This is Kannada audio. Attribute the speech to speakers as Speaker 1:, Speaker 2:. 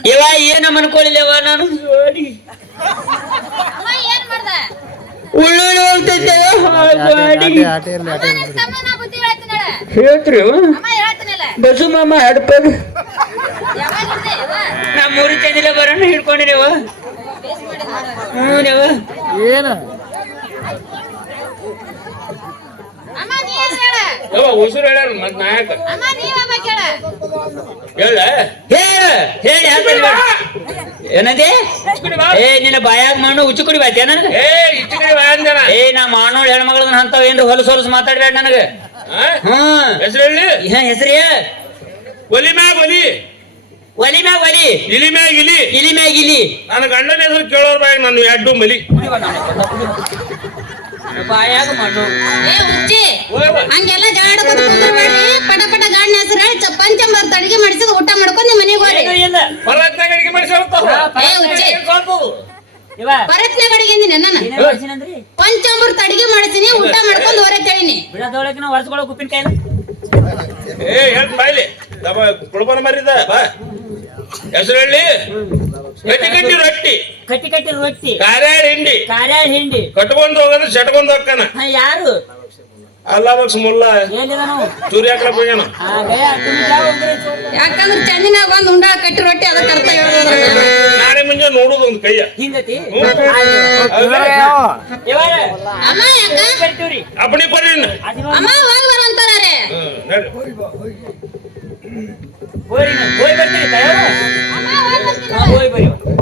Speaker 1: ಇವ ಏನ ಮನ್ಕೊಳ್ಳಿಲ್ಲವ ನಾನು ಉಳ್ಳುಳ್ಳಿ ಹೋಗ್ತೈತೆ ಹೇಳ್ತ್ರಿ ಬಸು ಮಾಮ ಹಡ್ಪದ ನಾ 3 ಚಂದಿಲ ಬರೋಣ ಹಿಡ್ಕೊಂಡಿರೇವ ಹ್ಞೂನೇವ
Speaker 2: ಏನ
Speaker 3: ಉಸಿರು ಹೇಳ್ಯಾರ ಮತ್ ನಾಯಕ ಹೇಳ
Speaker 1: ಹೇಳಿ ಏನಂದೆ ಏ ನಿನ್ನ ಬಾಯಾಗ ಮಣ್ಣು ಉಚ್ಚು ಕುಡಿ ಬಾಯ್ತೇನ
Speaker 3: ಇಷ್ಟು ಕಡೆ ಅಂದನ
Speaker 1: ಏ ನಾ ಮಾಡೋಳು ಹೆಣ್ಮಗಳನ್ನ ಅಂತಾವ ಏನ್ರಿ ಹೊಲಸು ಹೊಲಸು ಮಾತಾಡ್ಬೇಡ ನನಗ ಹ್ಮ್
Speaker 3: ಹೆಸರು ಹೇಳಿ
Speaker 1: ಹೆಸರಿ
Speaker 3: ಒಲಿ ಮ್ಯಾಗ ಒಲಿ
Speaker 1: ಒಲಿ ಮ್ಯಾಗ ಒಲಿ
Speaker 3: ಇಲಿ ಮ್ಯಾಗ ಇಲಿ
Speaker 1: ಇಲಿ ಮ್ಯಾಗ ಇಲಿ
Speaker 3: ನನ್ನ ಗಂಡನ ಹೆಸರು ಕೇಳೋರ್ ಬಾಯ್ ನಾನು ಎಡ್ಡು ಮಲಿ
Speaker 1: ಬಾಯಾಗ ಮಣ್ಣು
Speaker 4: ಹಂಗೆಲ್ಲ ಜಾಡ ಪಟ ಪಟ ಗಾಡಿನ ಹೆಸರು ಹೇಳಿ ಪಂಚಮರ್ತ ಅಡಿಗೆ ಮಾಡಿಸಿದ ಊಟ ಮಾಡ್ಕೊಂಡು ನಿಮ್ಮ ಮನೆಗೆ ಹೋಗಿ
Speaker 3: ಪರತ್ನಾಗ ಅಡಿಗೆ ಮಾಡಿಸಿ
Speaker 4: ಪರತ್ನಾಗ ಅಡಿಗೆ ನಾನು ಪಂಚಾಮೃತ ಅಡಿಗೆ ಮಾಡ್ತೀನಿ ಊಟ ಮಾಡ್ಕೊಂಡು ಹೊರ ತೇಳಿನಿ
Speaker 1: ಬಿಡದೊಳಗಿನ ವರ್ಷಗಳ ಉಪ್ಪಿನಕಾಯಿ
Speaker 3: ಏ ಹೇಳ್ ಬಾಯ್ಲಿ ಕುಳ್ಬನ ಮರಿದ ಬಾ ಹೆಸರು ಹೇಳಿ ಕಟ್ಟಿ ಕಟ್ಟಿ ರೊಟ್ಟಿ
Speaker 1: ಕಟ್ಟಿ ಕಟ್ಟಿ ರೊಟ್ಟಿ
Speaker 3: ಕಾರ್ಯಾಳ ಹಿಂಡಿ
Speaker 1: ಕಾರ್ಯಾಳ ಹಿಂಡಿ
Speaker 3: ಕಟ್ಕೊಂಡು ಹೋಗೋದು ಸೆಟ್ಕೊಂಡು ಹೋಗ್ತಾನ
Speaker 1: ಯಾರು
Speaker 3: ಅಲ್ಲ ಬಕ್ಸ್ ಮುಲ್ಲ ಚೂರಿ ಹಾಕ್ಲಕ್ ಹೋಗ್ಯಾನ
Speaker 4: ಯಾಕಂದ್ರೆ ಚಂದಿನಾಗ ಒಂದ್ ಉಂಡ ಕಟ್ಟಿ ರೊಟ್ಟಿ ಅದಕ್ಕೆ ಅರ್ಥ ಹೇಳೋದು
Speaker 3: ನಾಳೆ ಮುಂಜಾನೆ ನೋಡುದು ಒಂದ್ ಕೈಯ
Speaker 1: ಹಿಂಗತಿ
Speaker 4: ಅಮ್ಮ ಯಾಕ
Speaker 3: ಅಪ್ಪಣಿ ಬರ್ರಿ
Speaker 4: ಅಮ್ಮ ಹೋಗಿ ಬರ ಅಂತಾರ
Speaker 1: ಹೋಗಿ ಬರ್ತೀರಿ ಹೋಗಿ ಬರ್ರಿ